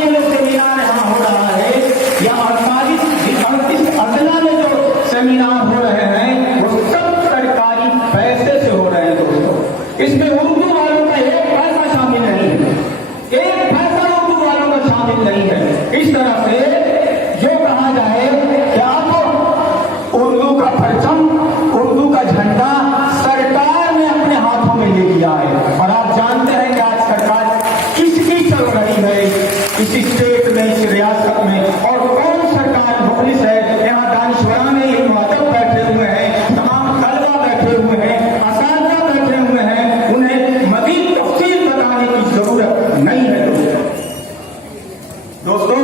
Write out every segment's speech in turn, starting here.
ये जो सेमिनार यहाँ हो रहा है, या 38 अदला में जो सेमिनार हो रहे हैं, वो सब सरकारी पैसे से हो रहे हैं दोस्तों। इसमें उर्दू वालों का एक पैसा शामिल नहीं है, एक पैसा उर्दू वालों का शामिल नहीं है। इस तरह से जो कहा जाए कि आप उर्दू का परचम, उर्दू का झंडा सरकार ने अपने हाथों में ले लिया है। और आप जानते हैं कि आज सरकार किसकी चल रही है इस स्टेट में, इस रियासत में, और कौन सरकार मुखलिस है। यहाँ दानिश्वरा में ये मुअद्दब बैठे हुए हैं, तमाम तलबा बैठे हुए हैं, असातिज़ा बैठे हुए हैं, उन्हें मज़ीद तफसील बताने की जरूरत नहीं है। दोस्तों,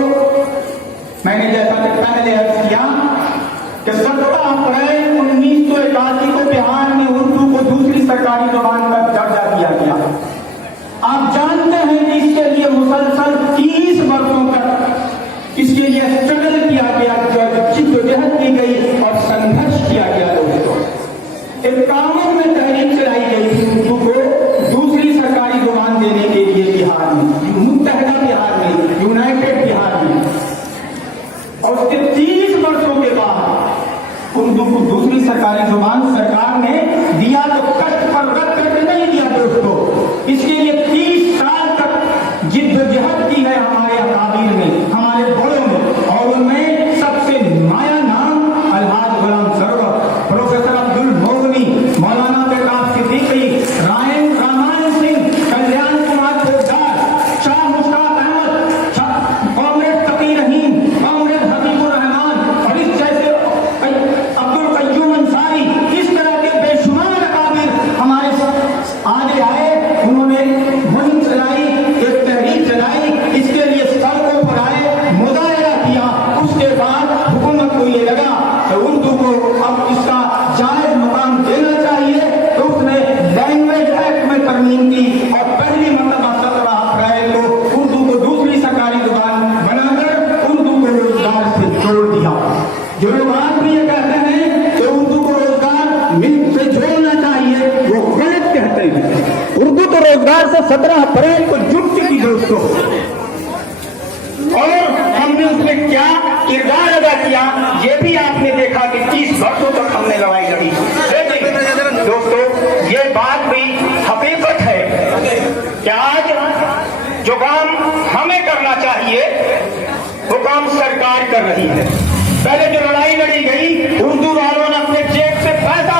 मैंने जैसा कि पहले अर्ज किया कि 17 अप्रैल 1981 को बिहार में उर्दू को दूसरी सरकारी जुबान का दर्जा दिया गया। आप जानते हैं कि इसके लिए मुसलसल 30 वर्षों तक इसके लिए स्ट्रगल किया गया, जिद्दोजहद की गई और संघर्ष किया गया। दोस्तों, 51 में तहरीक चलाई गई थी उर्दू को दूसरी सरकारी जुबान देने के लिए बिहार में, मुत्तहदा बिहार में, यूनाइटेड बिहार में। और उसके 30 वर्षों के बाद उर्दू को दूसरी सरकारी जुबान सरकार ने दिया, तो कष्ट पर रख करके नहीं दिया दोस्तों। इसके लिए 30 साल तक जिद्दोजहद की है हमारे अकाबिर ने, हमारे बड़ों ने, और उनमें सबसे नुमाया नाम अलहाज गुलाम सरवर, प्रोफेसर अब्दुल मोगनी, मौलाना बेताब सिद्दीकी, रामायण सिंह, कल्याण कुमार पोद्दार, शाह मुश्ताक अहमद, कॉमरेड तकी रहीम, कॉमरेड हबीबुर रहमान, और इस जैसे अब्दुल कय्यूम अंसारी, इस तरह के बेशुमार अकाबिर हमारे आगे आए। उन्होंने मुहिम चलाई, एक तहरीक चलाई, इसके लिए सड़कों पर आए, मुजाहरा किया। उसके बाद हुकूमत को ये लगा कि उर्दू को अब इसका जायज मकाम देना चाहिए, तो उसने लैंग्वेज एक्ट में तरमीम की और पहली मरतबा 17 अप्रैल को उर्दू को दूसरी सरकारी जुबान बनाकर उर्दू को रोजगार से जोड़ दिया। जो लोग आज भी ये कहते हैं कि उर्दू को रोजगार मिल से जोड़ना चाहिए, वो गलत कहते हैं। उर्दू तो रोजगार से 17 अप्रैल को जुट चुकी दोस्तों, और हमने उसमें क्या किरदार अदा किया ये भी आपने देखा कि 30 वर्षों तक हमने लड़ाई लड़ी। लेकिन दोस्तों, ये बात भी हकीकत है कि आज जो काम हमें करना चाहिए वो काम सरकार कर रही है। पहले जो लड़ाई लड़ी गई, उर्दू वालों ने अपने जेब से पैसा